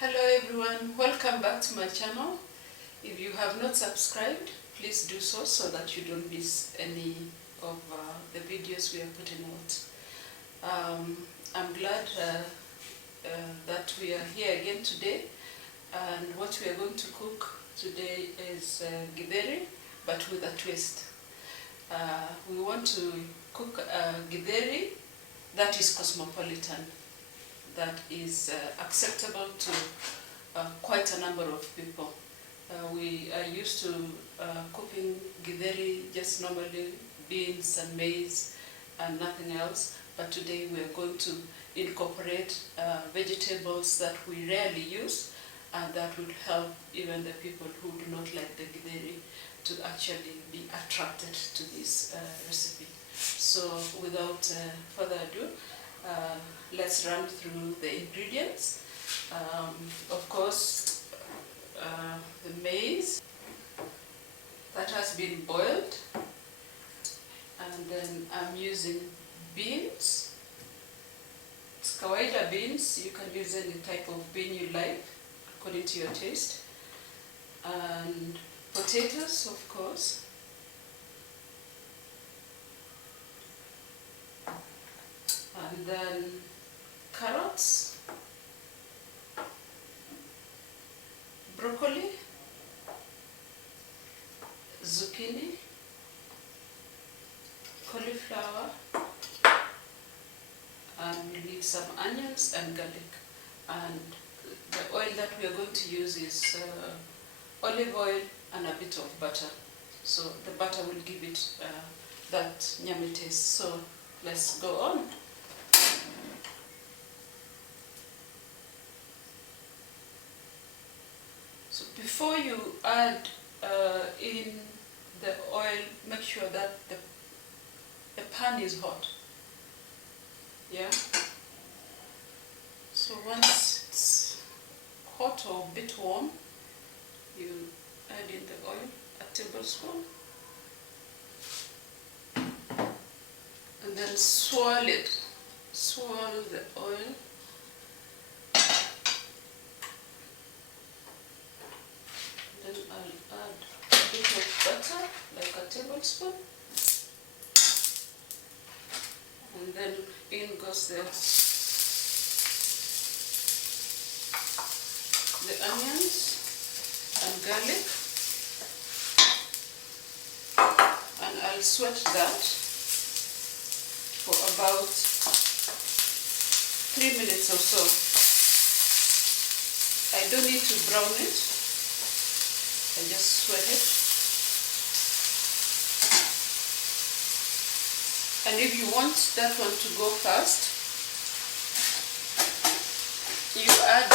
Hello everyone, welcome back to my channel. If you have not subscribed, please do so that you don't miss any of the videos we are putting out. I'm glad that we are here again today, and what we are going to cook today is Githeri, but with a twist. We want to cook Githeri that is cosmopolitan, that is acceptable to quite a number of people. We are used to cooking Githeri just normally beans and maize and nothing else, but today we are going to incorporate vegetables that we rarely use, and that would help even the people who do not like the Githeri to actually be attracted to this recipe. So without further ado, let's run through the ingredients. Of course, the maize that has been boiled, and then I'm using beans. It's kawaida beans. You can use any type of bean you like according to your taste. And potatoes, of course. And then carrots, broccoli, zucchini, cauliflower, and we need some onions and garlic. And the oil that we are going to use is olive oil and a bit of butter. So the butter will give it that yummy taste. So let's go on. So before you add in the oil, make sure that the pan is hot. Yeah. So once it's hot or a bit warm, you add in the oil, a tablespoon, and then swirl it. Swirl the oil. Then I'll add a bit of butter, like a tablespoon, and then in goes the onions and garlic, and I'll sweat that for about 3 minutes or so. I don't need to brown it, I just sweat it. And if you want that one to go fast, you add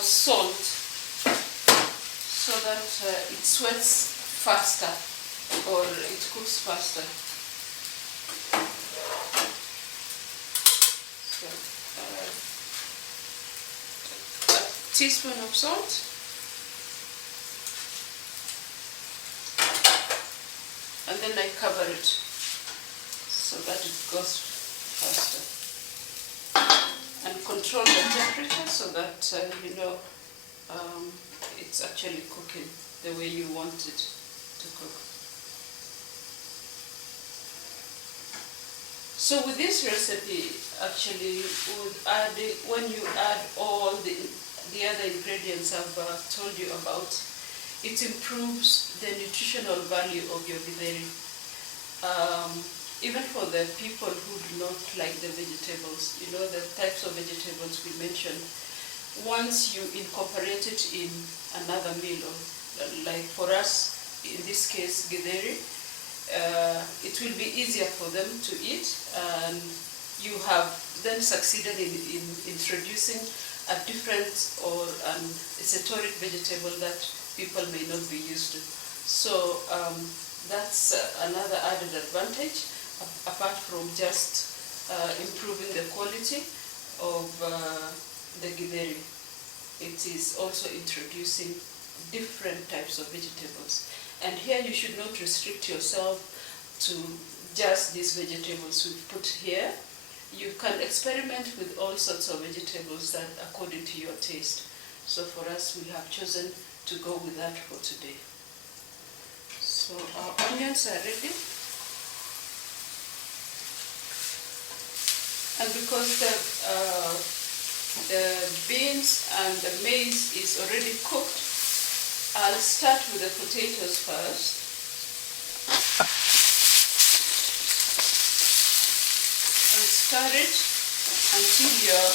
salt so that it sweats faster, or it cooks faster. So a teaspoon of salt, and then I cover it so that it goes faster. And control the temperature so that it's actually cooking the way you want it to cook. So with this recipe, actually, when you add all the other ingredients I've told you about, it improves the nutritional value of your Githeri. Even for the people who do not like the vegetables, the types of vegetables we mentioned, once you incorporate it in another meal, like for us, in this case, Githeri, it will be easier for them to eat, and you have then succeeded in introducing a different or an esoteric vegetable that people may not be used to. So that's another added advantage, apart from just improving the quality of the Githeri. It is also introducing different types of vegetables. And here you should not restrict yourself to just these vegetables we've put here. you can experiment with all sorts of vegetables that according to your taste. So for us, we have chosen to go with that for today. So our onions are ready. And because the beans and the maize is already cooked, I'll start with the potatoes first. And stir it until you're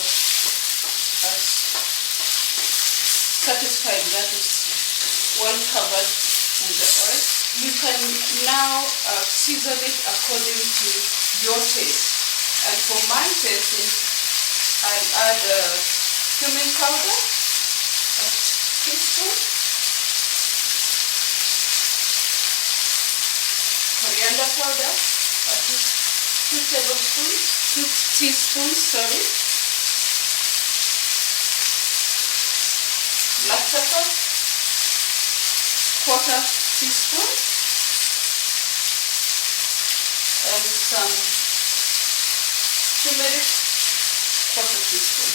satisfied that it's well covered in the oil. You can now season it according to your taste. And for my tasting, I'll add cumin powder, a teaspoon, coriander powder, 2 teaspoons, black pepper, 1/4 teaspoon, and some turmeric, 1/4 teaspoon.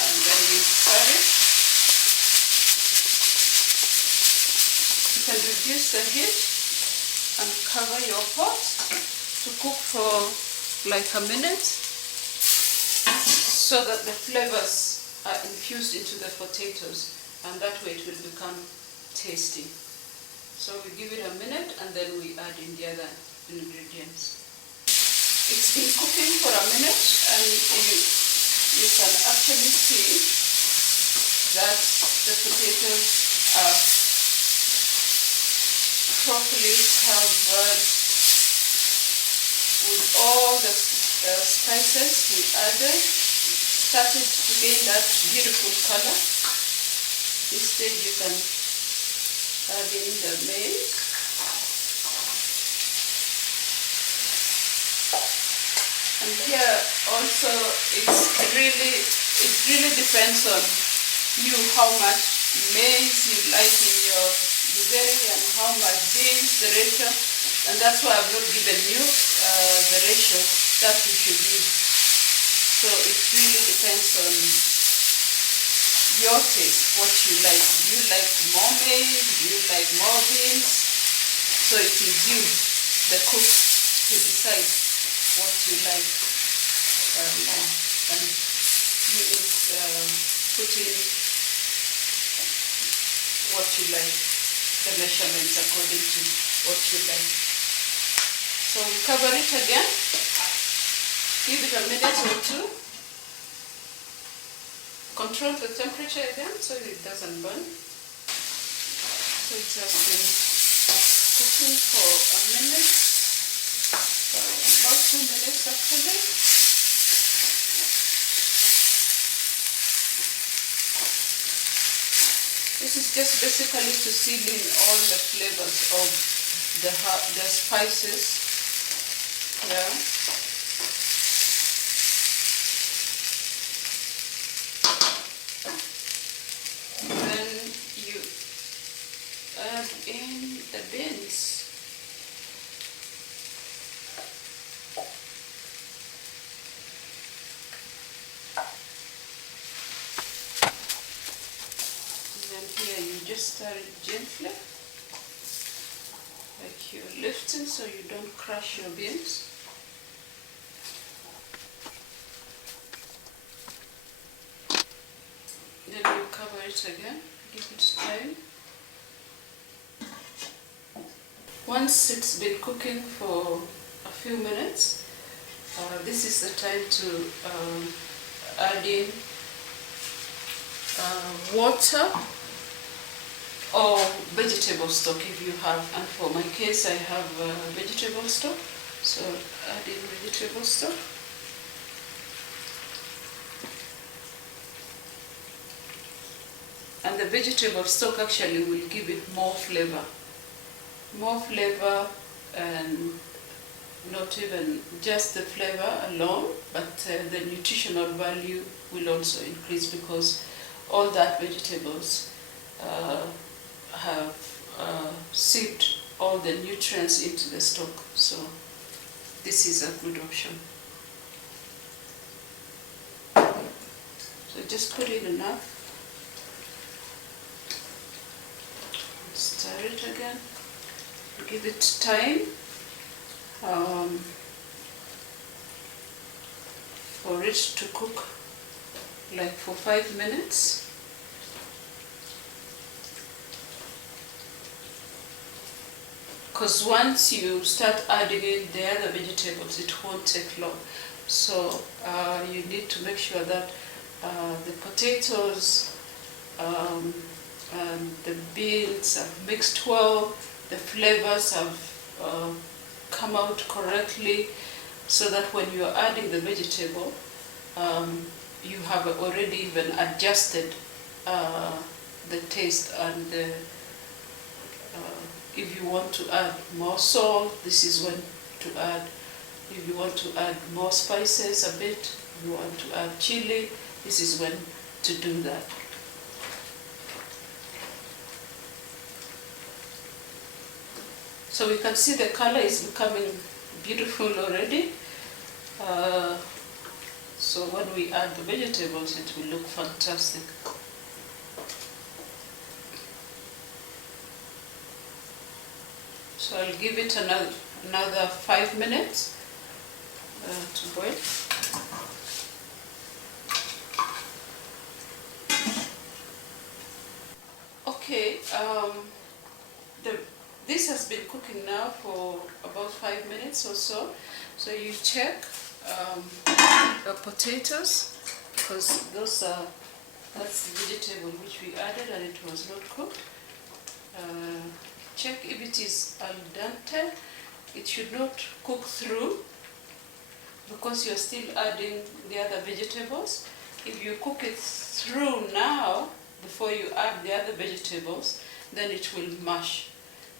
And then we stir it. You can reduce the heat and cover your pot to cook for like a minute so that the flavors are infused into the potatoes, and that way it will become tasty. So we give it a minute and then we add in the other ingredients. It's been cooking for a minute and you can actually see that the potatoes are properly covered with all the spices we added. Started to gain that beautiful color. Instead you can add in the maize. And here also it really depends on you how much maize you like in your Githeri and how much beans, the ratio. And that's why I've not given you the ratio that you should use. So it really depends on your taste, what you like. Do you like more maize? Do you like more beans? So it is you, the cook, to decide what you like more. And you put in what you like, the measurements according to what you like. So we cover it again. Give it a minute or two. Control the temperature again so it doesn't burn. So it has been cooking for a minute, about 2 minutes actually. This is just basically to seal in all the flavors of the spices. Yeah. In the beans. And then here you just stir it gently, like you're lifting so you don't crush your beans. Then you cover it again, give it time. Once it's been cooking for a few minutes, this is the time to add in water or vegetable stock if you have. And for my case, I have vegetable stock, so add in vegetable stock. And the vegetable stock actually will give it more flavor. And not even just the flavor alone, but the nutritional value will also increase because all that vegetables have sipped all the nutrients into the stock. So this is a good option. So just put in enough. Stir it again. Give it time for it to cook, like for 5 minutes. Because once you start adding in the other vegetables, it won't take long. So you need to make sure that the potatoes and the beans have mixed well, the flavors have come out correctly, so that when you are adding the vegetable, you have already even adjusted the taste, and if you want to add more salt, this is when to add. If you want to add more spices a bit, if you want to add chili, this is when to do that. So we can see the color is becoming beautiful already. So when we add the vegetables, it will look fantastic. So I'll give it another 5 minutes to boil. Okay, this has been cooking now for about 5 minutes or so. So you check the potatoes, because that's the vegetable which we added and it was not cooked. Check if it is al dente. It should not cook through, because you're still adding the other vegetables. If you cook it through now, before you add the other vegetables, then it will mash.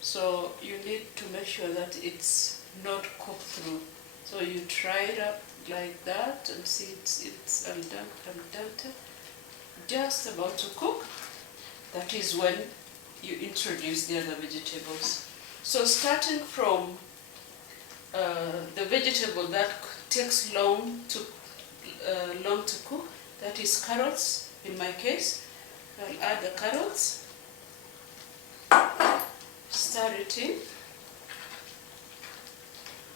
So you need to make sure that it's not cooked through. So you try it up like that and see it's al dente, just about to cook. That is when you introduce the other vegetables. So starting from the vegetable that takes long to cook, that is carrots in my case. I'll add the carrots, stir it in,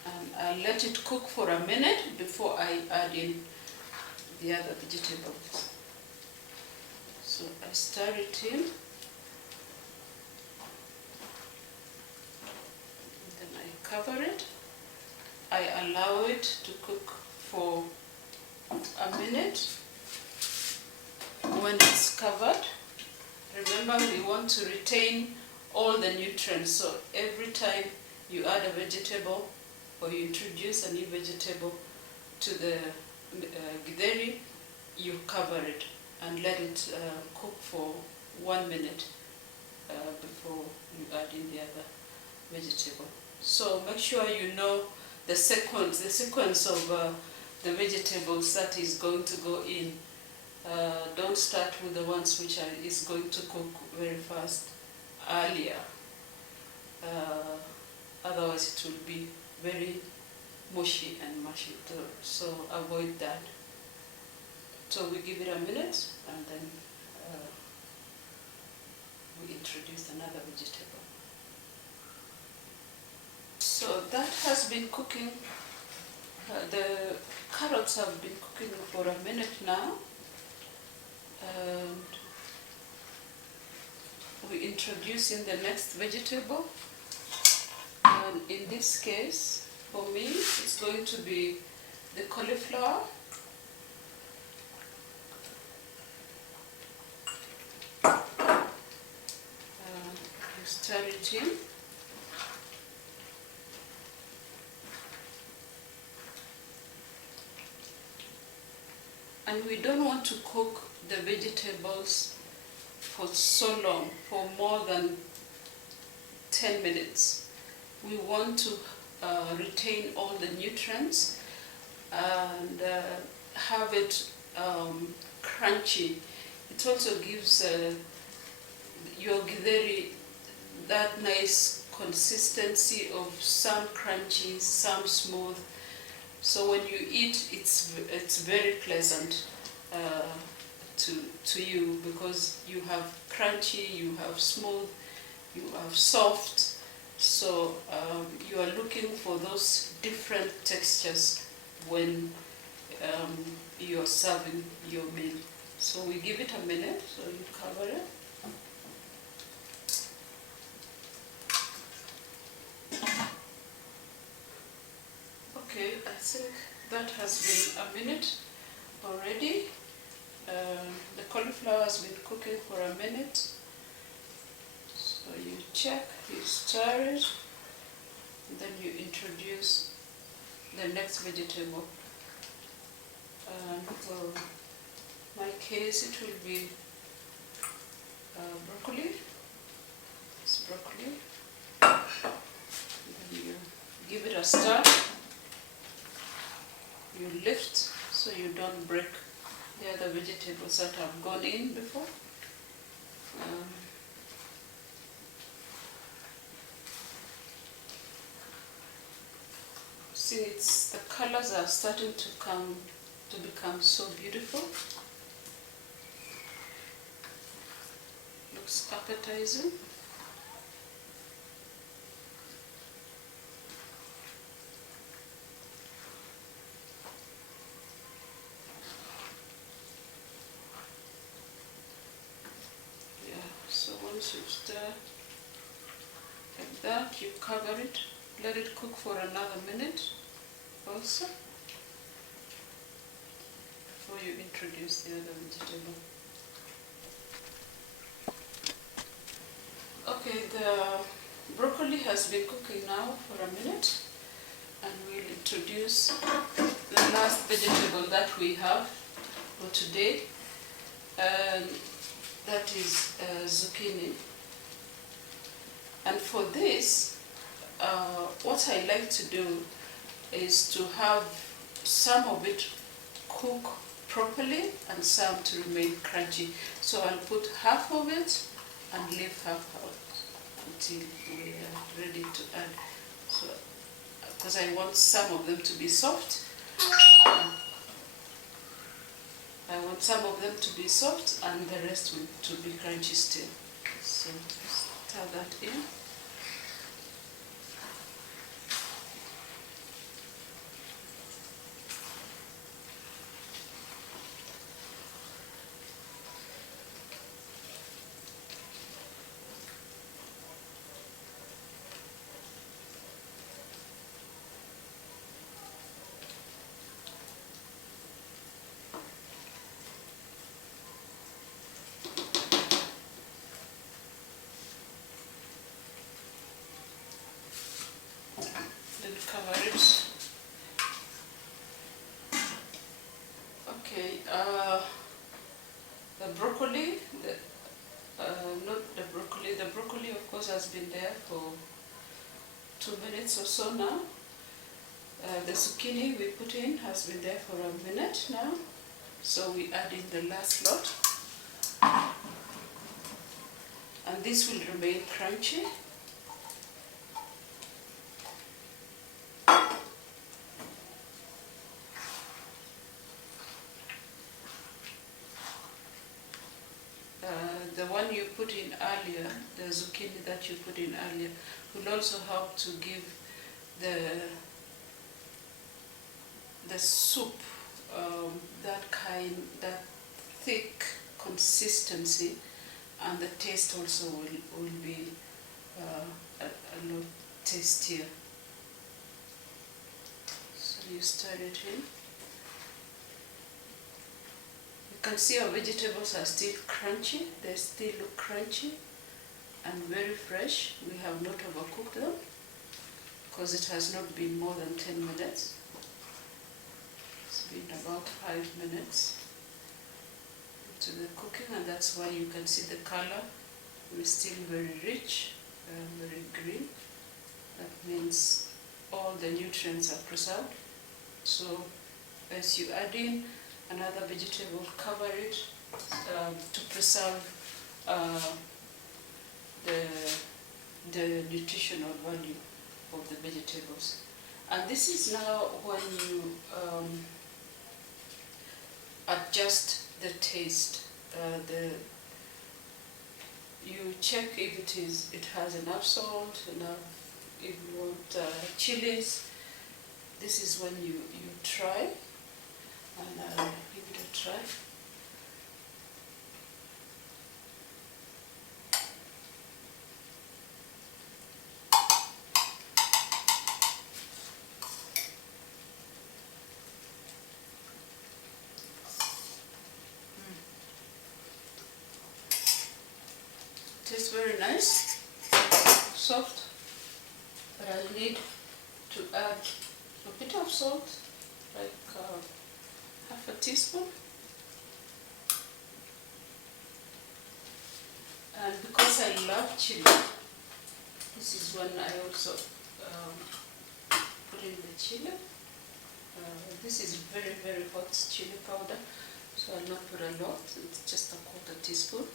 and I'll let it cook for a minute before I add in the other vegetables. So I stir it in, then I cover it. I allow it to cook for a minute. When it's covered, remember we want to retain all the nutrients. So every time you add a vegetable or you introduce a new vegetable to the Githeri, you cover it and let it cook for 1 minute before you add in the other vegetable. So make sure you know the sequence of the vegetables that is going to go in. Don't start with the ones which is going to cook very fast earlier. Otherwise it will be very mushy and mushy. So avoid that. So we give it a minute and then we introduce another vegetable. So that has been cooking. The carrots have been cooking for a minute now. And we introduce in the next vegetable, and in this case for me it's going to be the cauliflower. You stir it in. And we don't want to cook the vegetables for so long, for more than 10 minutes. We want to retain all the nutrients and have it crunchy. It also gives your Githeri that nice consistency of some crunchy, some smooth, So when you eat, it's very pleasant to you, because you have crunchy, you have smooth, you have soft. So you are looking for those different textures when you are serving your meal. So we give it a minute, so you cover it. Okay, I think that has been a minute already. The cauliflower has been cooking for a minute. So you check, you stir it, and then you introduce the next vegetable. For my case, it will be broccoli. It's broccoli. And then you give it a stir. You lift so you don't break the other vegetables that have gone in before. See, the colors are starting to become so beautiful. Looks appetizing. So once you stir like that, you cover it, let it cook for another minute also before you introduce the other vegetable. Okay, the broccoli has been cooking now for a minute, and we'll introduce the last vegetable that we have for today. That is zucchini. And for this, what I like to do is to have some of it cook properly and some to remain crunchy. So I'll put half of it and leave half out until we are ready to add. So, because I want some of them to be soft. I want some of them to be soft and the rest to be crunchy still. So stir that in. Cover it. Okay, the broccoli, the broccoli of course has been there for 2 minutes or so now. The zucchini we put in has been there for a minute now, so we add in the last lot, and this will remain crunchy. The one you put in earlier, the zucchini that you put in earlier, will also help to give the soup that thick consistency, and the taste also will be a lot tastier. So you stir it in. You can see our vegetables are still crunchy. They still look crunchy and very fresh. We have not overcooked them because it has not been more than 10 minutes. It's been about 5 minutes to the cooking, and that's why you can see the color is still very rich, very green. That means all the nutrients are preserved. So as you add in another vegetable, cover it to preserve the nutritional value of the vegetables. And this is now when you adjust the taste. You check if it has enough salt, enough. If you want chilies, this is when you try, and I'll give it a try. Tastes very nice, soft, but I'll need to add a bit of salt, like half a teaspoon. And because I love chili, this is when I also put in the chili. This is very, very hot chili powder, so I'll not put a lot, it's just a quarter teaspoon.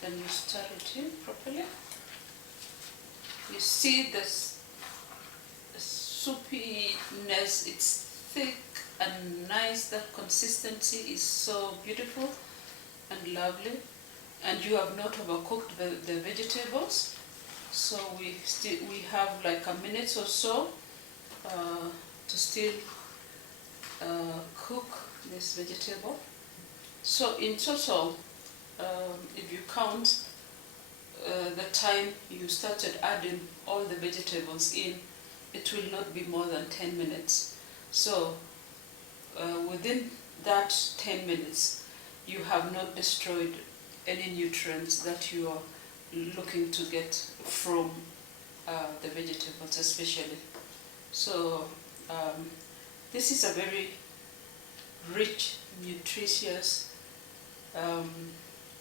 Then you stir it in properly. You see this soupiness, it's thick and nice. That consistency is so beautiful and lovely. And you have not overcooked the vegetables. So we have like a minute or so to still cook this vegetable. So in total, if you count the time you started adding all the vegetables in, it will not be more than 10 minutes. So within that 10 minutes, you have not destroyed any nutrients that you are looking to get from the vegetables especially. So this is a very rich, nutritious,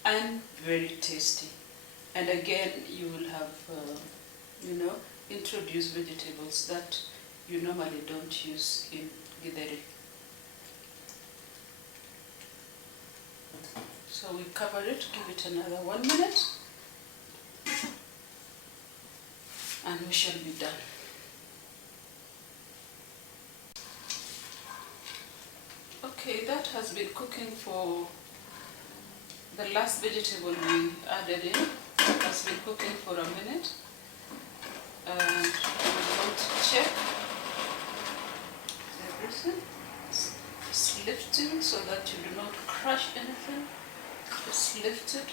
and very tasty. And again, you will have, introduced vegetables that you normally don't use in Githeri. So we cover it, give it another 1 minute, and we shall be done. Okay, that has been cooking for the last vegetable we added in. Has been cooking for a minute. And we want to check everything. It's lifting so that you do not crush anything. Just lift it.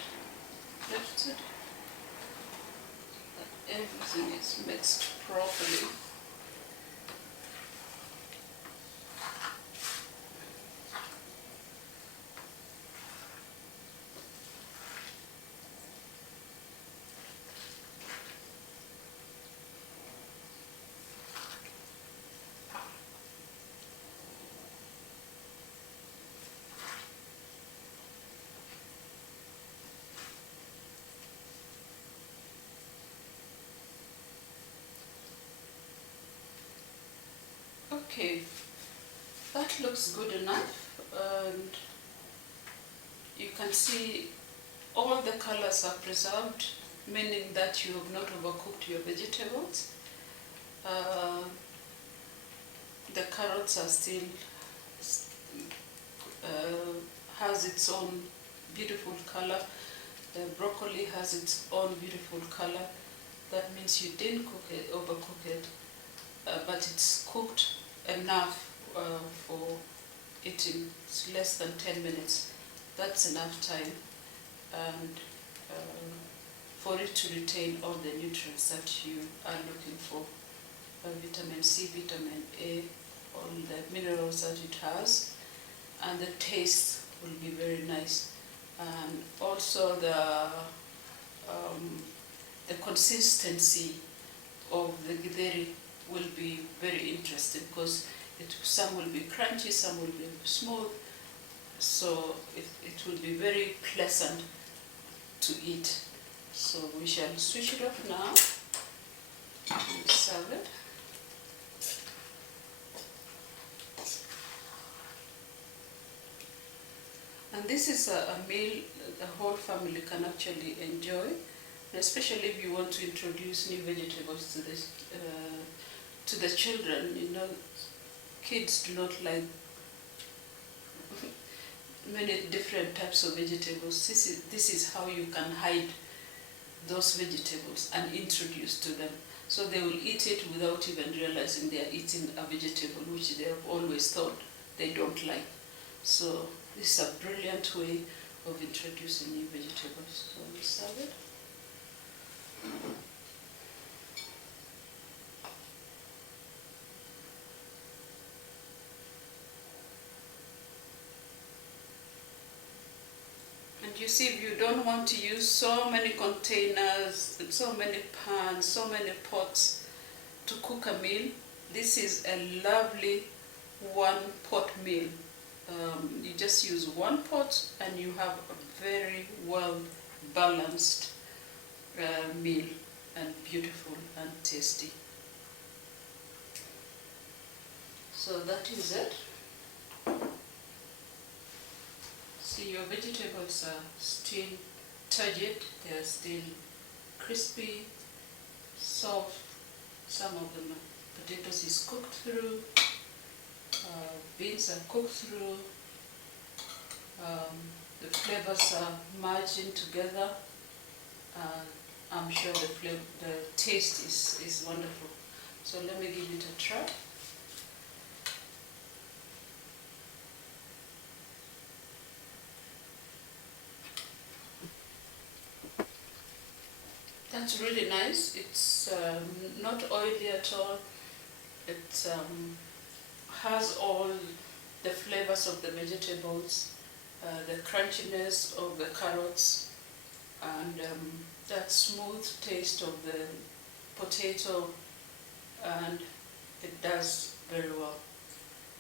That everything is mixed properly. Okay, that looks good enough, and you can see all the colors are preserved, meaning that you have not overcooked your vegetables. The carrots are still has its own beautiful color. The broccoli has its own beautiful color. That means you didn't overcook it, but it's cooked enough for eating. It's less than 10 minutes. That's enough time, and for it to retain all the nutrients that you are looking for. Vitamin C, vitamin A, all the minerals that it has, and the taste will be very nice. And also the consistency of the Githeri will be very interesting, because some will be crunchy, some will be smooth, so it will be very pleasant to eat. So we shall switch it off now and serve it. And this is a meal the whole family can actually enjoy, especially if you want to introduce new vegetables to the children. You know, kids do not like many different types of vegetables. This is how you can hide those vegetables and introduce to them. So they will eat it without even realizing they are eating a vegetable which they have always thought they don't like. So this is a brilliant way of introducing new vegetables. So we serve it. And you see, if you don't want to use so many containers, so many pans, so many pots to cook a meal, this is a lovely one-pot meal. You just use one pot and you have a very well balanced meal, and beautiful and tasty. So that is it. See, your vegetables are still turgid, they are still crispy, soft. Some of them, potatoes is cooked through, beans are cooked through, the flavors are merging together, and I'm sure the taste is wonderful. So let me give it a try. That's really nice. It's not oily at all. It has all the flavors of the vegetables, the crunchiness of the carrots, and that smooth taste of the potato, and it does very well.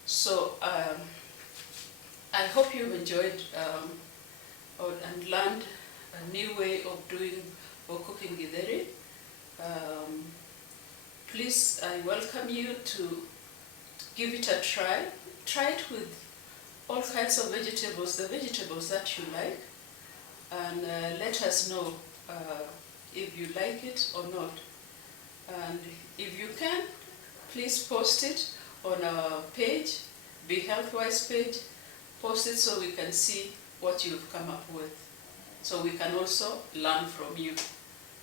So I hope you've enjoyed and learned a new way of doing or cooking Githeri. Please, I welcome you to give it a try. Try it with all kinds of vegetables, the vegetables that you like, and let us know if you like it or not. And if you can, please post it on our page, BeHealthyWise page. Post it so we can see what you've come up with, so we can also learn from you.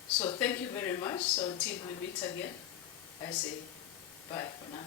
So thank you very much. So until we meet again, I say bye for now.